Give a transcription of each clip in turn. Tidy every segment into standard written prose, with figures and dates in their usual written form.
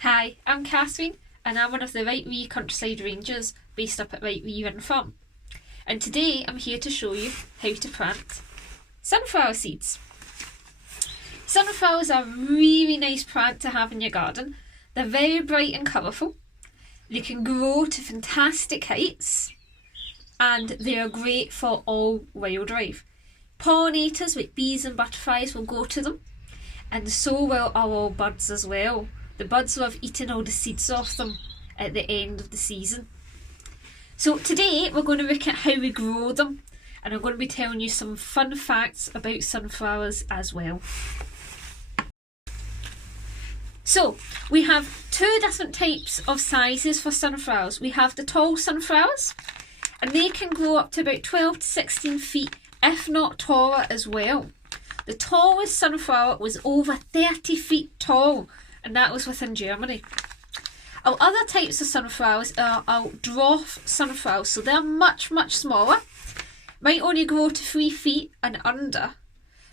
Hi, I'm Kathleen and I'm one of the Whitelee Countryside Rangers based up at Whitelee Renfrewshire. And today I'm here to show you how to plant sunflower seeds. Sunflowers are a really nice plant to have in your garden. They're very bright and colourful. They can grow to fantastic heights and they are great for all wildlife. Pollinators like bees and butterflies will go to them, and so will our all birds as well. The birds love eating all the seeds off them at the end of the season. So today we're going to look at how we grow them, and I'm going to be telling you some fun facts about sunflowers as well. So we have two different types of sizes for sunflowers. We have the tall sunflowers, and they can grow up to about 12 to 16 feet, if not taller as well. The tallest sunflower was over 30 feet tall, and that was within Germany. Our other types of sunflowers are our dwarf sunflowers, so they're much smaller, might only grow to 3 feet and under,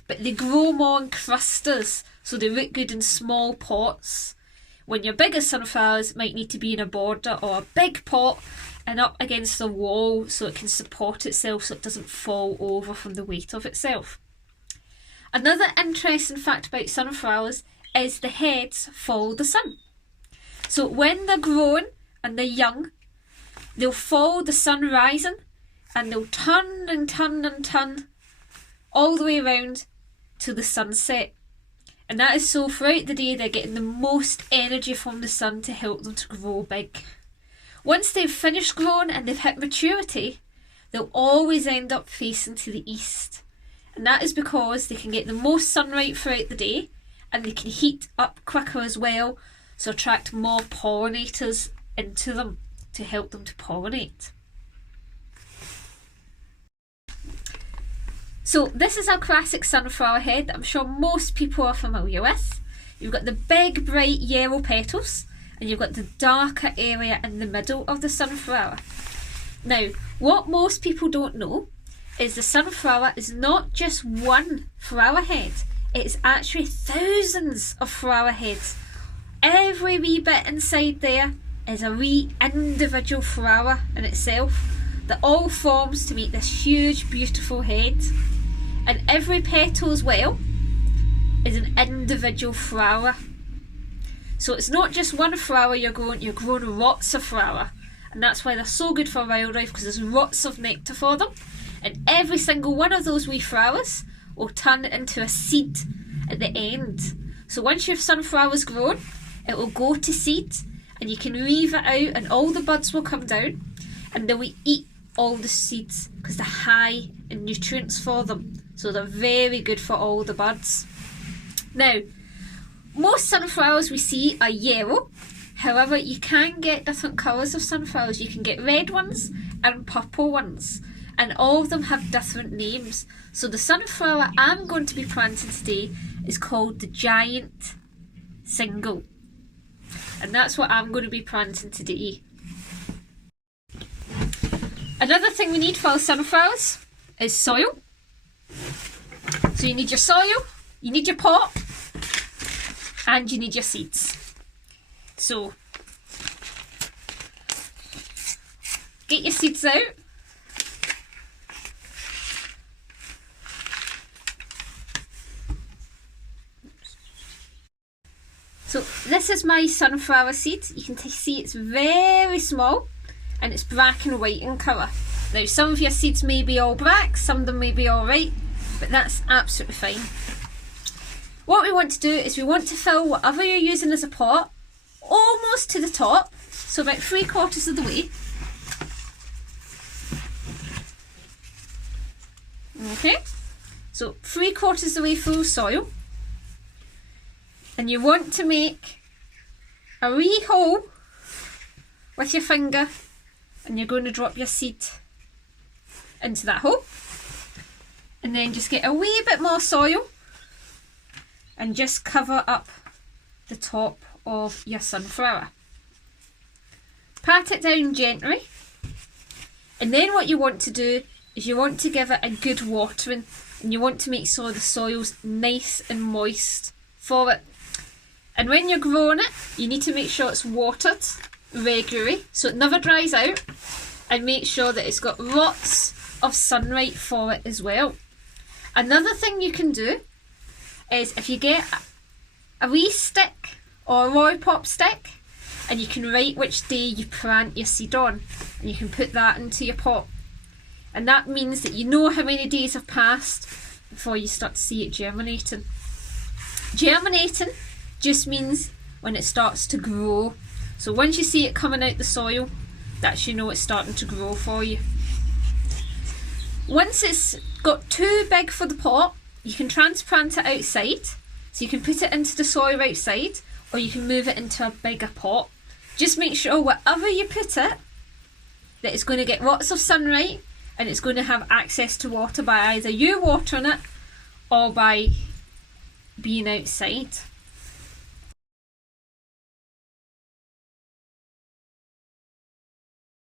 but they grow more in clusters, so they look good in small pots. When your bigger sunflowers might need to be in a border or a big pot and up against the wall so it can support itself so it doesn't fall over from the weight of itself. Another interesting fact about sunflowers is the heads follow the sun. So when they're growing and they're young, they'll follow the sun rising and they'll turn and turn and turn all the way around to the sunset. And that is so throughout the day they're getting the most energy from the sun to help them to grow big. Once they've finished growing and they've hit maturity, they'll always end up facing to the east. And that is because they can get the most sunlight throughout the day, and they can heat up quicker as well, so attract more pollinators into them to help them to pollinate. So this is our classic sunflower head that I'm sure most people are familiar with. You've got the big bright yellow petals, and you've got the darker area in the middle of the sunflower. Now, what most people don't know is the sunflower is not just one flower head. It's actually thousands of flower heads. Every wee bit inside there is a wee individual flower in itself that all forms to make this huge beautiful head. And every petal as well is an individual flower. So it's not just one flower you're growing lots of flower. And that's why they're so good for wildlife, because there's lots of nectar for them. And every single one of those wee flowers will turn into a seed at the end. So once your sunflower's grown, it will go to seed, and you can leave it out and all the buds will come down and they will eat all the seeds because they're high in nutrients for them. So they're very good for all the buds. Now, most sunflowers we see are yellow. However, you can get different colours of sunflowers. You can get red ones and purple ones, and all of them have different names. So the sunflower I'm going to be planting today is called the giant single, and that's what I'm going to be planting today. Another thing we need for our sunflowers is soil. So you need your soil, you need your pot, and you need your seeds. So get your seeds out. So this is my sunflower seed. You can see it's very small and it's black and white in colour. Now some of your seeds may be all black, some of them may be all white, but that's absolutely fine. What we want to do is we want to fill whatever you're using as a pot almost to the top, so about 3/4 of the way. Okay, so 3/4 of the way full of soil. And you want to make a wee hole with your finger, and you're going to drop your seed into that hole, and then just get a wee bit more soil and just cover up the top of your sunflower. Pat it down gently, and then what you want to do is you want to give it a good watering, and you want to make sure the soil's nice and moist for it. And when you're growing it, you need to make sure it's watered regularly so it never dries out, and make sure that it's got lots of sunlight for it as well. Another thing you can do is if you get a wee stick or a lollipop stick, and you can write which day you plant your seed on, and you can put that into your pot, and that means that you know how many days have passed before you start to see it germinating. Germinating just means when it starts to grow. So once you see it coming out the soil, that's you know it's starting to grow for you. Once it's got too big for the pot, you can transplant it outside. So you can put it into the soil outside, or you can move it into a bigger pot. Just make sure wherever you put it, that it's going to get lots of sunlight, and it's going to have access to water by either you watering it or by being outside.